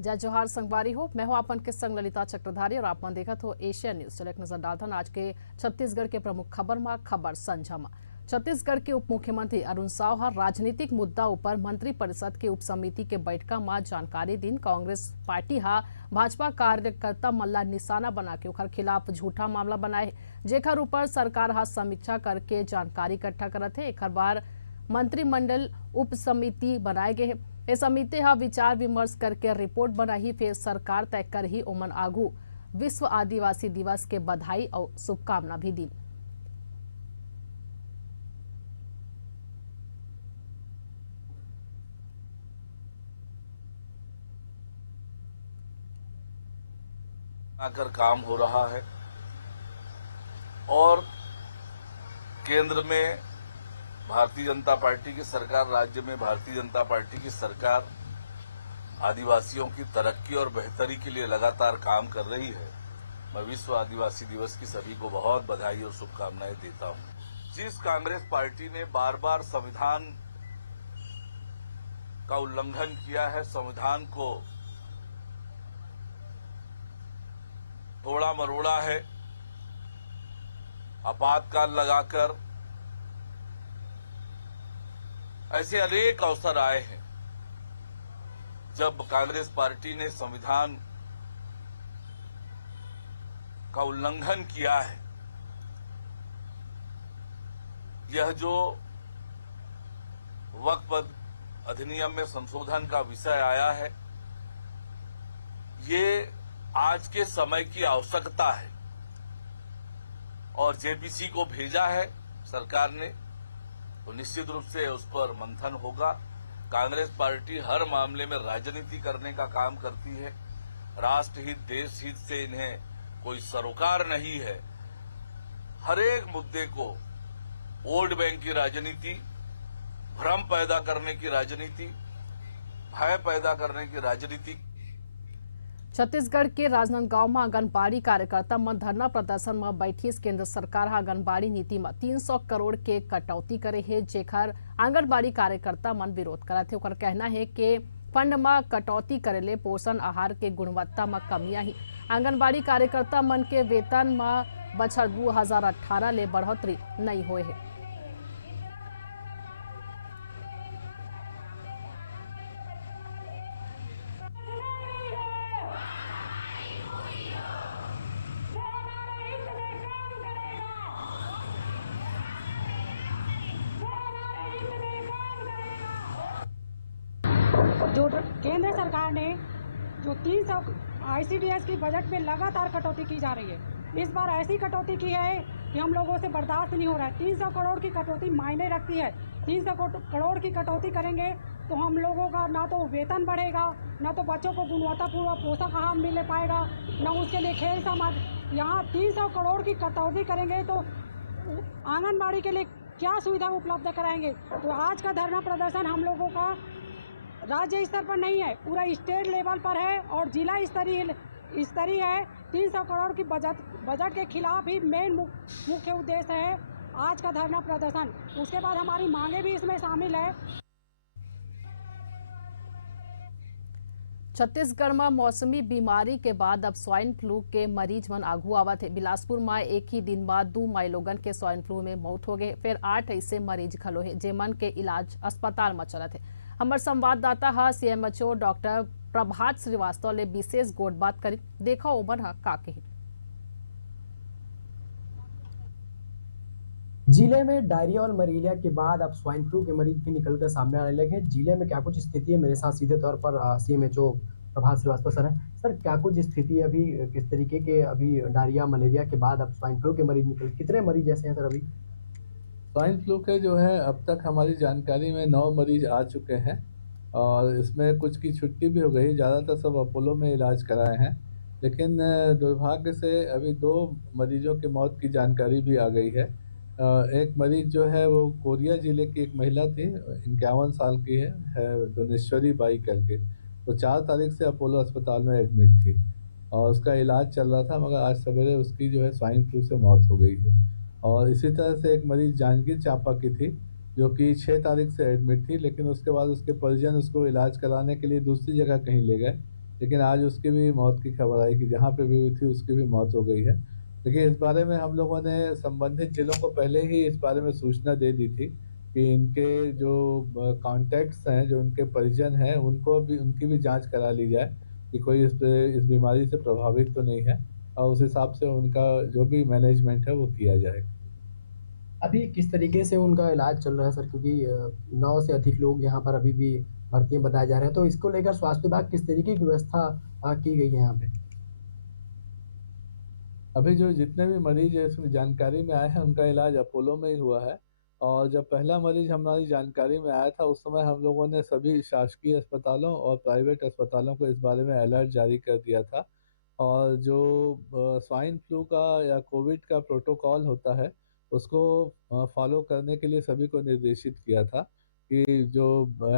जय जोहार संगवारी हो। मैं हूं आपन के संग ललिता चक्रधारी और आपन देखत हो एशिया न्यूज। चले एक नजर डालथन आज के छत्तीसगढ़ के प्रमुख खबर में। खबर संझा में छत्तीसगढ़ के उप मुख्यमंत्री अरुण साव राजनीतिक मुद्दा ऊपर मंत्रिपरिषद के उप समिति के बैठक में जानकारी दिन। कांग्रेस पार्टी भाजपा कार्यकर्ता मन ला निशाना बना के ओकर खिलाफ झूठा मामला बनाए, जेकर ऊपर सरकार समीक्षा करके जानकारी इकट्ठा करत है। एक बार मंत्रिमंडल उप समिति बनाए गए। ये समिति विचार विमर्श करके रिपोर्ट बनाई, फिर सरकार तय कर ही ओमन आगू विश्व आदिवासी दिवस के बधाई और शुभकामना भी दी। आकर काम हो रहा है और केंद्र में भारतीय जनता पार्टी की सरकार, राज्य में भारतीय जनता पार्टी की सरकार आदिवासियों की तरक्की और बेहतरी के लिए लगातार काम कर रही है। मैं विश्व आदिवासी दिवस की सभी को बहुत बधाई और शुभकामनाएं देता हूं। जिस कांग्रेस पार्टी ने बार बार संविधान का उल्लंघन किया है, संविधान को तोड़ा मरोड़ा है, आपातकाल लगाकर, ऐसे अनेक अवसर आए हैं जब कांग्रेस पार्टी ने संविधान का उल्लंघन किया है। यह जो वक्फ अधिनियम में संशोधन का विषय आया है, ये आज के समय की आवश्यकता है और जेपीसी को भेजा है सरकार ने, तो निश्चित रूप से उस पर मंथन होगा। कांग्रेस पार्टी हर मामले में राजनीति करने का काम करती है। राष्ट्र हित, देश हित से इन्हें कोई सरोकार नहीं है। हर एक मुद्दे को वोट बैंक की राजनीति, भ्रम पैदा करने की राजनीति, भय पैदा करने की राजनीति। छत्तीसगढ़ के राजनांदगांव में आंगनबाड़ी कार्यकर्ता मन धरना प्रदर्शन में बैठी। केंद्र सरकार आंगनबाड़ी नीति में 300 करोड़ के कटौती करे है, जेकर आंगनबाड़ी कार्यकर्ता मन विरोध करत है। ओकर कहना है कि फंड में कटौती करेले पोषण आहार के गुणवत्ता में कमियां ही आंगनबाड़ी कार्यकर्ता मन के वेतन में बछर 2018 ले बढ़ोतरी नहीं हुए है। जो केंद्र सरकार ने जो 300 आईसीडीएस की बजट में लगातार कटौती की जा रही है, इस बार ऐसी कटौती की है कि हम लोगों से बर्दाश्त नहीं हो रहा है। 300 करोड़ की कटौती मायने रखती है। 300 करोड़ की कटौती करेंगे तो हम लोगों का ना तो वेतन बढ़ेगा, ना तो बच्चों को गुणवत्तापूर्ण पोषक आहार मिल पाएगा, ना उसके लिए खेल सामग्री। यहाँ 300 करोड़ की कटौती करेंगे तो आंगनबाड़ी के लिए क्या सुविधा उपलब्ध कराएंगे। तो आज का धरना प्रदर्शन हम लोगों का राज्य स्तर पर नहीं है, पूरा स्टेट लेवल पर है और जिला स्तरीय है। 300 करोड़ की बजट के खिलाफ ही मेन मुख्य उद्देश्य है आज का धरना प्रदर्शन। उसके बाद हमारी मांगे भी इसमें शामिल है। छत्तीसगढ़ में मौसमी बीमारी के बाद अब स्वाइन फ्लू के मरीज मन आगू आवत है। बिलासपुर में एक ही दिन में 2 मई लोगन के स्वाइन फ्लू में मौत हो गए, फिर 8 ऐसे मरीज खलो है जेमन के इलाज अस्पताल में चलत है। हमार संवाददाता सीएमएचओ डॉक्टर प्रभात श्रीवास्तव ले विशेष गोटबात करी। देखो ओमन का कही। जिले में डायरिया और मलेरिया के बाद अब स्वाइन फ्लू के मरीज भी निकलकर सामने आने लगे हैं। जिले में क्या कुछ स्थिति है, मेरे साथ सीधे तौर पर सीएमएचओ प्रभात श्रीवास्तव सर है। सर, क्या कुछ स्थिति अभी, किस तरीके के अभी डायरिया मलेरिया के बाद अब स्वाइन फ्लू के मरीज निकल, कितने मरीज ऐसे हैं सर अभी? स्वाइन फ्लू के जो है अब तक हमारी जानकारी में 9 मरीज आ चुके हैं और इसमें कुछ की छुट्टी भी हो गई। ज़्यादातर सब अपोलो में इलाज कराए हैं, लेकिन दुर्भाग्य से अभी 2 मरीजों की मौत की जानकारी भी आ गई है। एक मरीज जो है वो कोरिया जिले की एक महिला थी, 51 साल की है दोनेश्वरी बाई करके। वो 4 तारीख से अपोलो अस्पताल में एडमिट थी और उसका इलाज चल रहा था, मगर आज सवेरे उसकी जो है स्वाइन फ्लू से मौत हो गई है। और इसी तरह से एक मरीज जांजगीर चांपा की थी जो कि 6 तारीख से एडमिट थी, लेकिन उसके बाद उसके परिजन उसको इलाज कराने के लिए दूसरी जगह कहीं ले गए लेकिन आज उसकी भी मौत की खबर आई कि जहाँ पे भी हुई थी उसकी भी मौत हो गई है। देखिए, इस बारे में हम लोगों ने संबंधित जिलों को पहले ही इस बारे में सूचना दे दी थी कि इनके जो कॉन्टैक्ट्स हैं, जो उनके परिजन हैं, उनको भी उनकी भी जांच करा ली जाए कि कोई इस बीमारी से प्रभावित तो नहीं है, और उस हिसाब से उनका जो भी मैनेजमेंट है वो किया जाएगा। अभी किस तरीके से उनका इलाज चल रहा है सर? क्योंकि 9 से अधिक लोग यहाँ पर अभी भी भर्ती बताए जा रहे हैं, तो इसको लेकर स्वास्थ्य विभाग किस तरीके की व्यवस्था की गई है यहाँ पे? अभी जो जितने भी मरीज इसमें जानकारी में आए हैं उनका इलाज अपोलो में ही हुआ है। और जब पहला मरीज हमारी जानकारी में आया था उस समय हम लोगों ने सभी शासकीय अस्पतालों और प्राइवेट अस्पतालों को इस बारे में अलर्ट जारी कर दिया था। और जो स्वाइन फ्लू का या कोविड का प्रोटोकॉल होता है उसको फॉलो करने के लिए सभी को निर्देशित किया था कि जो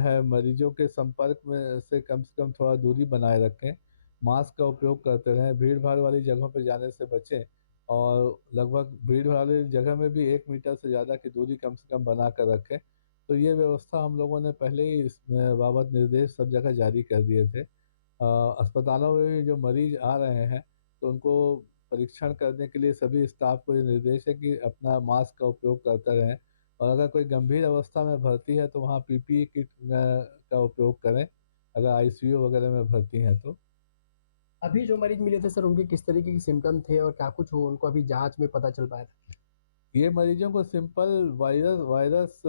है मरीजों के संपर्क में से कम थोड़ा दूरी बनाए रखें, मास्क का उपयोग करते रहें, भीड़ भाड़ वाली जगहों पर जाने से बचें, और लगभग भीड़ वाली जगह में भी 1 मीटर से ज़्यादा की दूरी कम से कम बना कर रखें। तो ये व्यवस्था हम लोगों ने पहले ही इस बाबत निर्देश सब जगह जारी कर दिए थे। अस्पतालों में भी जो मरीज आ रहे हैं तो उनको परीक्षण करने के लिए सभी स्टाफ को ये निर्देश है कि अपना मास्क का उपयोग करते रहें, और अगर कोई गंभीर अवस्था में भर्ती है तो वहाँ पीपीई किट का उपयोग करें, अगर आईसीयू वगैरह में भर्ती हैं तो। अभी जो मरीज मिले थे सर, उनके किस तरीके के सिम्टम थे और क्या कुछ हो उनको अभी जांच में पता चल पाया था? ये मरीजों को सिंपल वायरस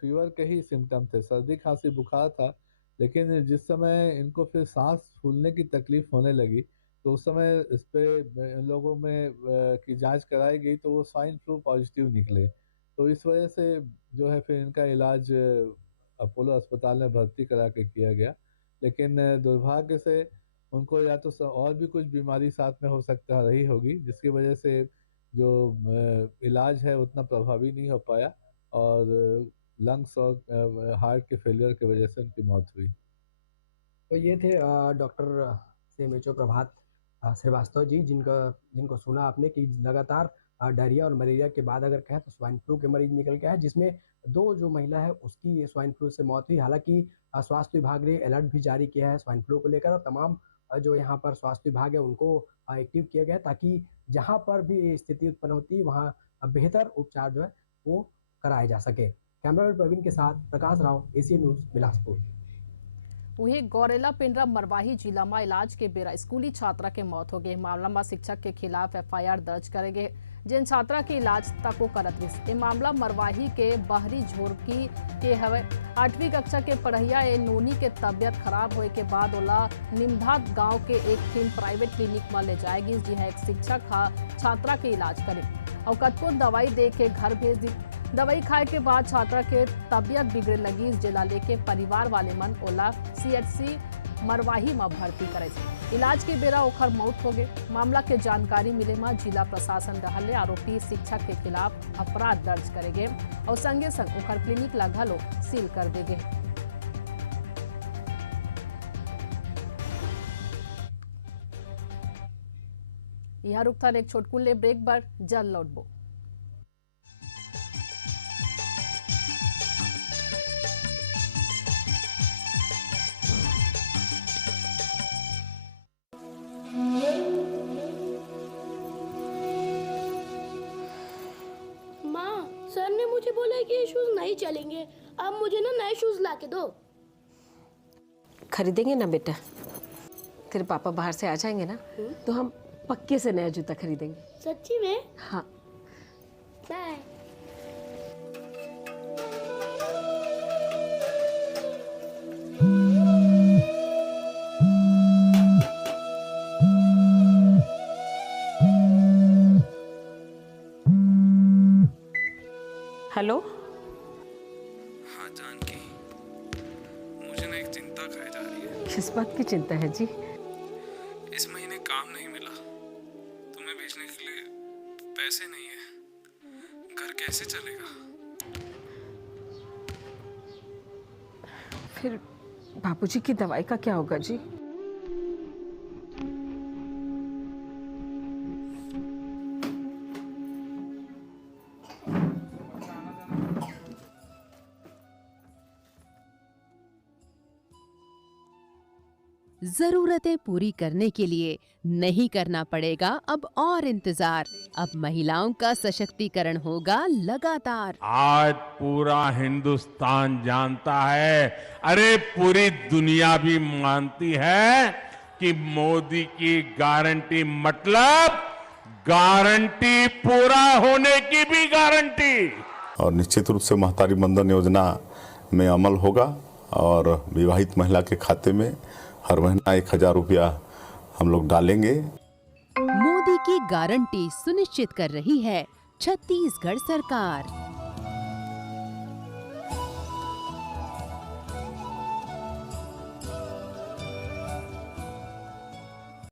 फीवर के ही सिम्टम थे, सर्दी खांसी बुखार था। लेकिन जिस समय इनको फिर सांस फूलने की तकलीफ होने लगी तो उस समय इस पे इन लोगों में की जांच कराई गई तो वो स्वाइन फ्लू पॉजिटिव निकले। तो इस वजह से जो है फिर इनका इलाज अपोलो अस्पताल में भर्ती करा के किया गया। लेकिन दुर्भाग्य से उनको या तो और भी कुछ बीमारी साथ में हो सकता रही होगी जिसकी वजह से जो इलाज है उतना प्रभावी नहीं हो पाया, और लंग्स और हार्ट के फेलियर की वजह से उनकी मौत हुई। तो ये थे डॉक्टर सीएमएचओ प्रभात श्रीवास्तव जी, जिनको सुना आपने कि लगातार डायरिया और मलेरिया के बाद अगर कहें तो स्वाइन फ्लू के मरीज निकल के आए, जिसमें 2 जो महिला है उसकी स्वाइन फ्लू से मौत हुई। हालांकि स्वास्थ्य विभाग ने अलर्ट भी जारी किया है स्वाइन फ्लू को लेकर, और तमाम जो यहाँ पर स्वास्थ्य विभाग है उनको एक्टिव किया गया है ताकि जहाँ पर भी स्थिति उत्पन्न होती है वहाँ बेहतर उपचार जो है वो कराए जा सके। कैमरामैन प्रवीण के साथ प्रकाश राव, एशियन न्यूज़, बिलासपुर। वहीं गौरेला पिंडरा मरवाही जिला में इलाज के बेरा स्कूली छात्रा के मौत हो गई। मामला में शिक्षक के खिलाफ एफआईआर दर्ज करेंगे जिन छात्रा के इलाज तक करत रही। ये मामला मरवाही के बहरी झोरकी के हवे। 8वीं कक्षा के पढ़ैया ए नोनी के तबियत खराब होए के बाद ओला निमधा गांव के एक टीम प्राइवेट क्लिनिक में ले जाएगी, जिहा एक शिक्षक छात्रा के इलाज करे और कतको दवाई दे के घर भेज दी। दवाई खाए के बाद छात्रा के तबियत बिगड़े लगी, जिला लेके परिवार वाले मन ओला सीएचसी मरवाही में भर्ती करे। इलाज के बेरा ओखर मौत हो गए। मामला के जानकारी मिले में जिला प्रशासन रहले आरोपी शिक्षक के खिलाफ अपराध दर्ज करेगे और संगे संग ओखर क्लिनिक ला घलो सील कर देगे। यहाँ रुकता एक छोटकुले ब्रेक पर जल लौटबो। सर ने मुझे बोला कि ये शूज नहीं चलेंगे, अब मुझे ना नए शूज ला के दो। खरीदेंगे ना बेटा, तेरे पापा बाहर से आ जाएंगे ना तो हम पक्के से नया जूता खरीदेंगे। सच्ची में? हाँ। बाय। हेलो। हाँ जानकी, मुझे ना एक चिंता खाई जा रही है। किस बात की चिंता है जी? इस महीने काम नहीं मिला, तुम्हें भेजने के लिए पैसे नहीं है, घर कैसे चलेगा? फिर बाबूजी की दवाई का क्या होगा जी? जरूरतें पूरी करने के लिए नहीं करना पड़ेगा अब और इंतजार। अब महिलाओं का सशक्तिकरण होगा लगातार। आज पूरा हिंदुस्तान जानता है, अरे पूरी दुनिया भी मानती है कि मोदी की गारंटी मतलब गारंटी पूरा होने की भी गारंटी। और निश्चित रूप से महतारी बंधन योजना में अमल होगा और विवाहित महिला के खाते में हर महीना 1000 रुपया हम लोग डालेंगे। मोदी की गारंटी सुनिश्चित कर रही है छत्तीसगढ़ सरकार।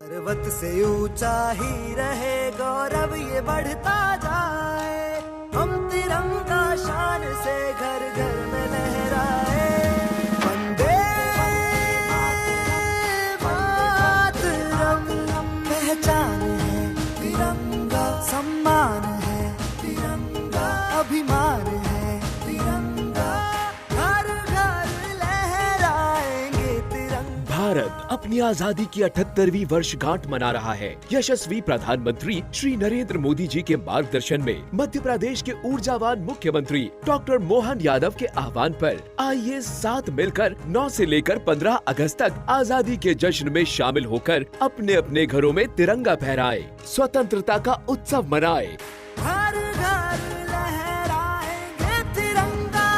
पर्वत से ऊंचा ही रहे गौरव ये बढ़ता जाए, हम तिरंगा शान से घर घर में लहराए। वंदे मातरम, पहचान है तिरंगा, सम्मान है तिरंगा, अभिमान है तिरंगा, घर घर लहराएंगे तिरंगा। भारत अपनी आजादी की 78वीं वर्षगांठ मना रहा है। यशस्वी प्रधानमंत्री श्री नरेंद्र मोदी जी के मार्गदर्शन में मध्य प्रदेश के ऊर्जावान मुख्यमंत्री डॉक्टर मोहन यादव के आह्वान पर आइए साथ मिलकर 9 से लेकर 15 अगस्त तक आजादी के जश्न में शामिल होकर अपने अपने घरों में तिरंगा फहराए, स्वतंत्रता का उत्सव मनाए। घर घर लहराएंगे तिरंगा।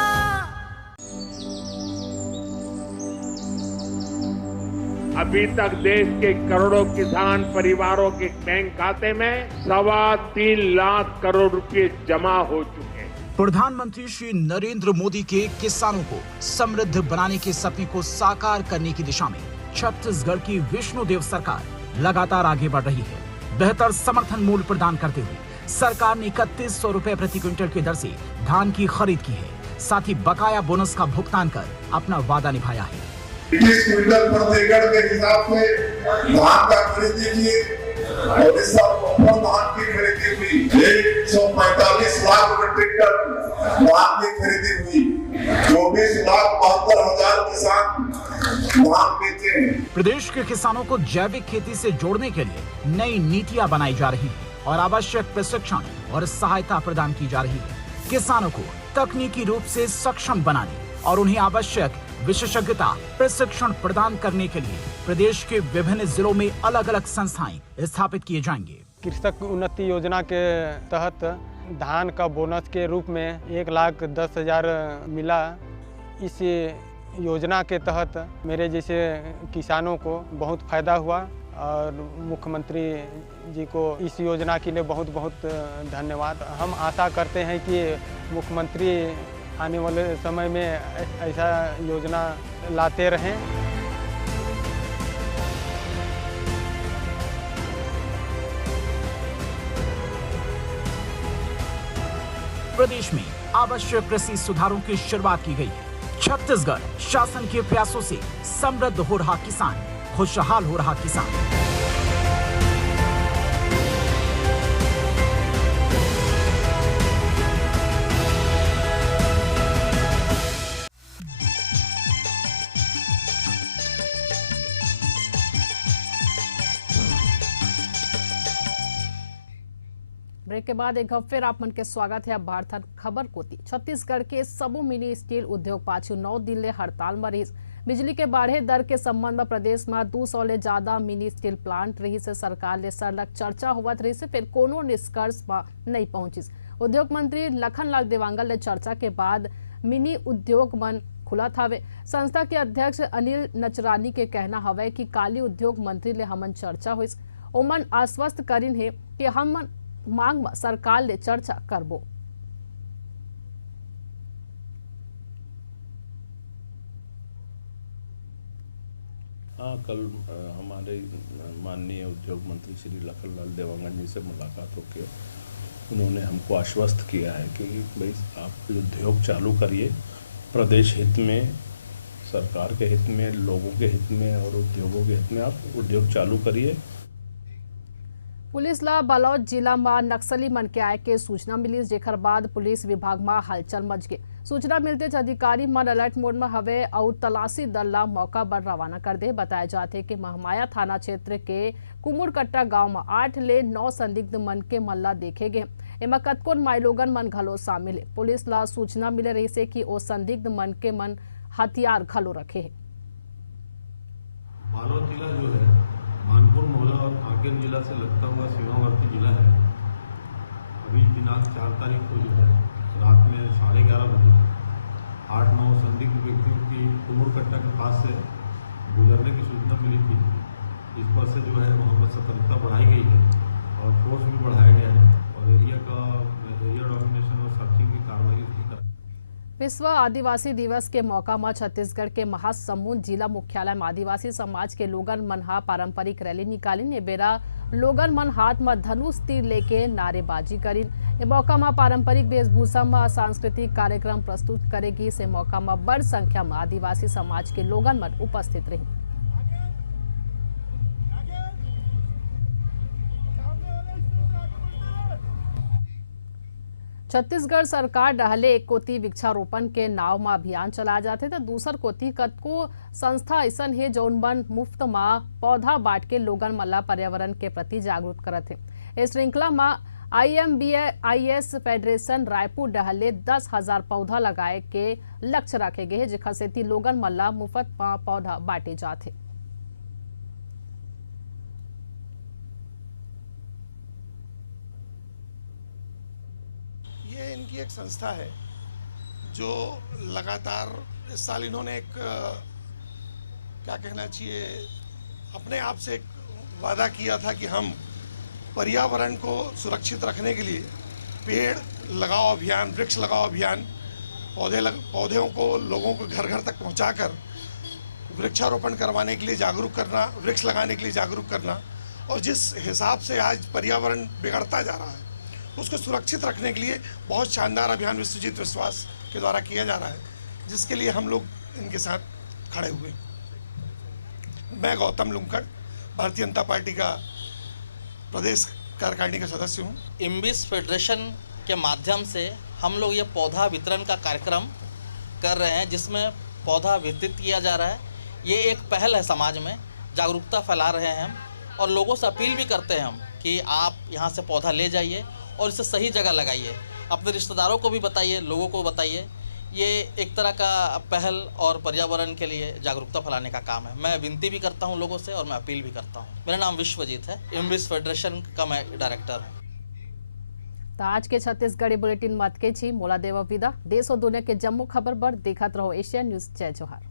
अभी तक देश के करोड़ों किसान परिवारों के बैंक खाते में 3.25 लाख करोड़ रुपए जमा हो चुके हैं। प्रधानमंत्री श्री नरेंद्र मोदी के किसानों को समृद्ध बनाने के सपने को साकार करने की दिशा में छत्तीसगढ़ की विष्णुदेव सरकार लगातार आगे बढ़ रही है। बेहतर समर्थन मूल्य प्रदान करते हुए सरकार ने 3100 रुपए प्रति क्विंटल की दर से धान की खरीद की है। साथ ही बकाया बोनस का भुगतान कर अपना वादा निभाया है। 21 क्विंटल प्रति एकड़ के हिसाब से धान का खरीदी की और इस साल धान की खरीदी हुई 145 लाख मीट्रिक टन धान की खरीदी हुई। 24,72,000 किसान धान बेचे हैं। प्रदेश के किसानों को जैविक खेती से जोड़ने के लिए नई नीतियां बनाई जा रही हैं और आवश्यक प्रशिक्षण और सहायता प्रदान की जा रही है। किसानों को तकनीकी रूप से सक्षम बनाने और उन्हें आवश्यक विशेषज्ञता प्रशिक्षण प्रदान करने के लिए प्रदेश के विभिन्न जिलों में अलग अलग संस्थाएं स्थापित किए जाएंगे। कृषक उन्नति योजना के तहत धान का बोनस के रूप में 1,10,000 मिला। इस योजना के तहत मेरे जैसे किसानों को बहुत फायदा हुआ और मुख्यमंत्री जी को इस योजना के लिए बहुत बहुत धन्यवाद। हम आशा करते हैं कि मुख्यमंत्री आने वाले समय में ऐसा योजना लाते रहें। प्रदेश में आवश्यक कृषि सुधारों की शुरुआत की गई है। छत्तीसगढ़ शासन के प्रयासों से समृद्ध हो रहा किसान, खुशहाल हो रहा किसान। ब्रेक के बाद एक बार फिर आप मन के स्वागत है। अब भारत खबर कोती छत्तीसगढ़ के सबो मिनी स्टील उद्योग पाछू 9 दिन ले हड़ताल में रही। बिजली के बढ़े दर के संबंध में प्रदेश में 200 ले ज्यादा मिनी स्टील प्लांट रही से सरकार ले सरलग चर्चा होवत रही से फिर कोनो निष्कर्ष पर नहीं पहुंची। उद्योग मंत्री लखनलाल देवांगन ले चर्चा के बाद मिनी उद्योग मन खुला थावे। संस्था के अध्यक्ष अनिल नचरानी के कहना हवे कि काली उद्योग मंत्री ले हमन चर्चा हुई। ओमन आश्वस्त करिन है कि हम मांग में सरकार ले चर्चा करबो। हाँ, कल हमारे माननीय उद्योग मंत्री श्री लखनलाल देवांगन जी से मुलाकात होकर उन्होंने हमको आश्वस्त किया है कि भाई आप उद्योग चालू करिए, प्रदेश हित में, सरकार के हित में, लोगों के हित में और उद्योगों के हित में आप उद्योग चालू करिए। पुलिस ला बालोद जिला में नक्सली मन के आए के सूचना मिली, जेकर बाद पुलिस विभाग में हलचल मच गई। सूचना मिलते अधिकारी मन अलर्ट मोड में हवे और तलाशी दल ला मौका पर रवाना कर दे। बताया जाते कि महमाया थाना क्षेत्र के कुमुरकट्टा गांव में 8 ले 9 संदिग्ध मन के मल्ला देखे गए। एमा कतकोन माइलोगन मन घलो शामिल है। पुलिस ला सूचना मिले रही से कि ओ संदिग्ध मन के मन हथियार घलो रखे है। बालोद जिला जो है मानपुर मोहल्ला और कांकेर जिला से लगता हुआ सीमावर्ती जिला है। अभी दिनांक 4 तारीख को जो है रात में 11:30 बजे 8-9 संदिग्ध व्यक्तियों की कुमुरकट्टा के पास से गुजरने की सूचना मिली थी। इस पर से जो है वहाँ पर सतर्कता बढ़ाई गई है और फोर्स भी बढ़ाया गया है और एरिया डोमिनेशन और सर्चिंग की कार्रवाई उसकी कर। विश्व आदिवासी दिवस के मौका में छत्तीसगढ़ के महासमुंद जिला मुख्यालय में आदिवासी समाज के लोगन मन हा पारंपरिक रैली निकाली। ने बेरा लोगन मन हाथ में धनुष तीर लेके नारेबाजी करी। ए मौका में पारंपरिक वेशभूषा में सांस्कृतिक कार्यक्रम प्रस्तुत करेगी। से मौका में बड़ संख्या में आदिवासी समाज के लोगन मन उपस्थित रही। छत्तीसगढ़ सरकार डहले एक कोती वृक्षारोपण के नाव में अभियान चला जाते तो दूसर कोती कतको संस्था ऐसा है जौन मन मुफ्त में पौधा बांट के लोगन मल्ला पर्यावरण के प्रति जागरूक करत है। इस श्रृंखला में IMBIS फेडरेशन रायपुर डहले 10,000 पौधा लगाए के लक्ष्य रखे गए, जेखर सेती लोगन मल्ला मुफ्त पौधा बांटे जाते। ये इनकी एक संस्था है जो लगातार इस साल इन्होंने एक क्या कहना चाहिए अपने आप से एक वादा किया था कि हम पर्यावरण को सुरक्षित रखने के लिए पेड़ लगाओ अभियान, वृक्ष लगाओ अभियान, पौधों को लोगों को घर घर तक पहुंचाकर वृक्षारोपण करवाने के लिए जागरूक करना, वृक्ष लगाने के लिए जागरूक करना। और जिस हिसाब से आज पर्यावरण बिगड़ता जा रहा है उसको सुरक्षित रखने के लिए बहुत शानदार अभियान विश्वजीत विश्वास के द्वारा किया जा रहा है, जिसके लिए हम लोग इनके साथ खड़े हुए। मैं गौतम लुंकड़, भारतीय जनता पार्टी का प्रदेश कार्यकारिणी का सदस्य हूँ। IMBIS फेडरेशन के माध्यम से हम लोग ये पौधा वितरण का कार्यक्रम कर रहे हैं, जिसमें पौधा वितरित किया जा रहा है। ये एक पहल है, समाज में जागरूकता फैला रहे हैं हम और लोगों से अपील भी करते हैं हम कि आप यहाँ से पौधा ले जाइए और इसे सही जगह लगाइए, अपने रिश्तेदारों को भी बताइए, लोगों को बताइए। ये एक तरह का पहल और पर्यावरण के लिए जागरूकता फैलाने का काम है। मैं विनती भी करता हूँ लोगों से और मैं अपील भी करता हूँ। मेरा नाम विश्वजीत है, IMBIS फेडरेशन का मैं डायरेक्टर हूँ। तो आज के छत्तीसगढ़ी बुलेटिन मत के छी मोला देव विदा। देश और दुनिया के जम्मू खबर पर देखत रहो एशियन न्यूज। जय जोहार।